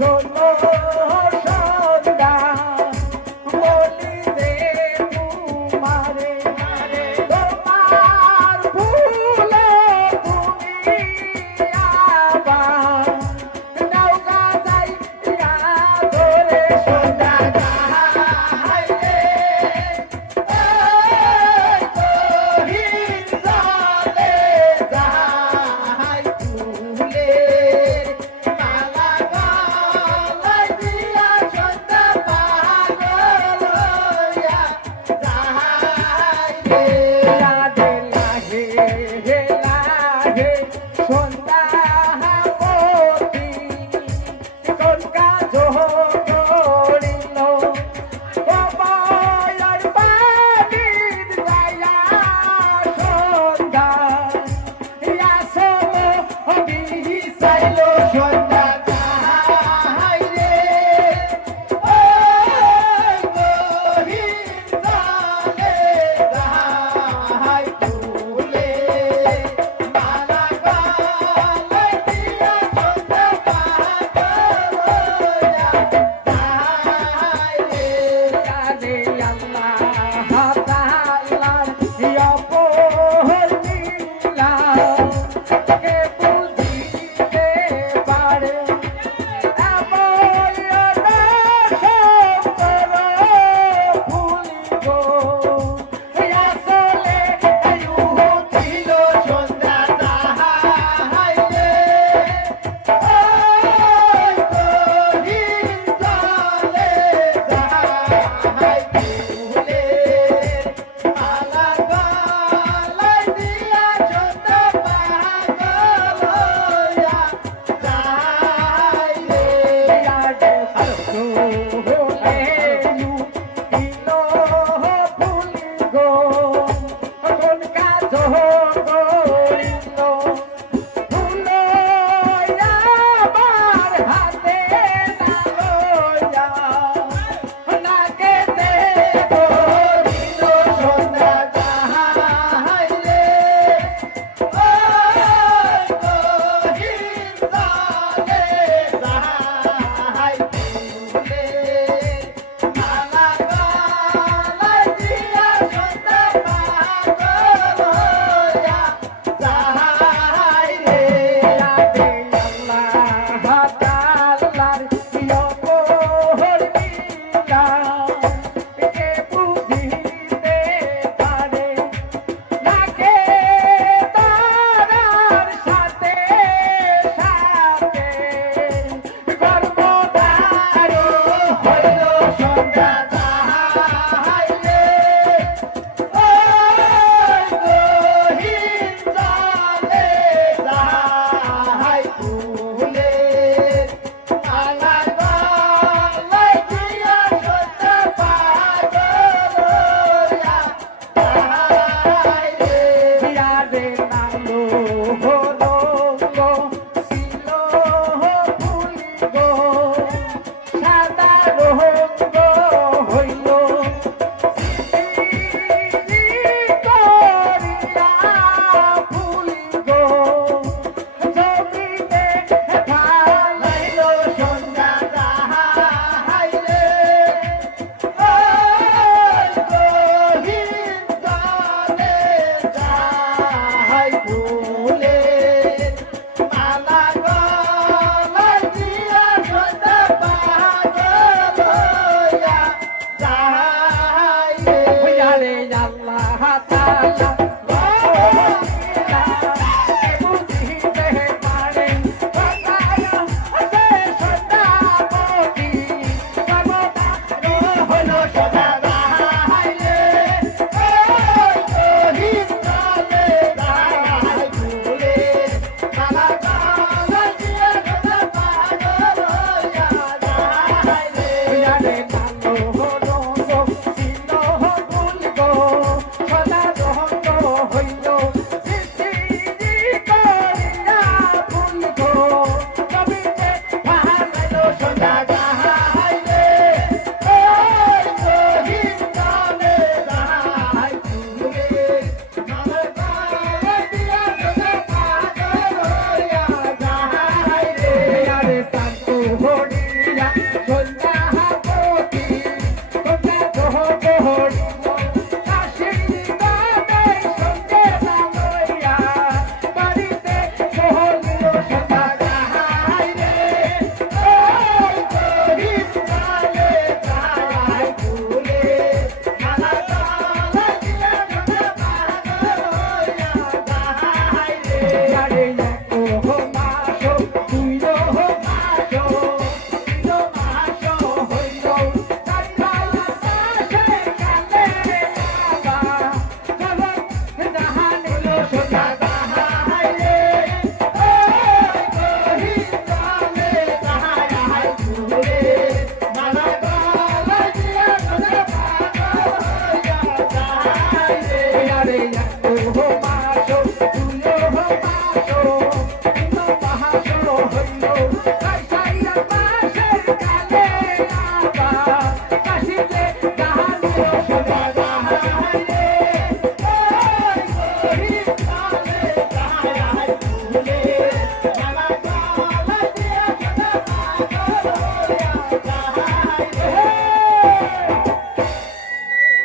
শোনো সন্তান।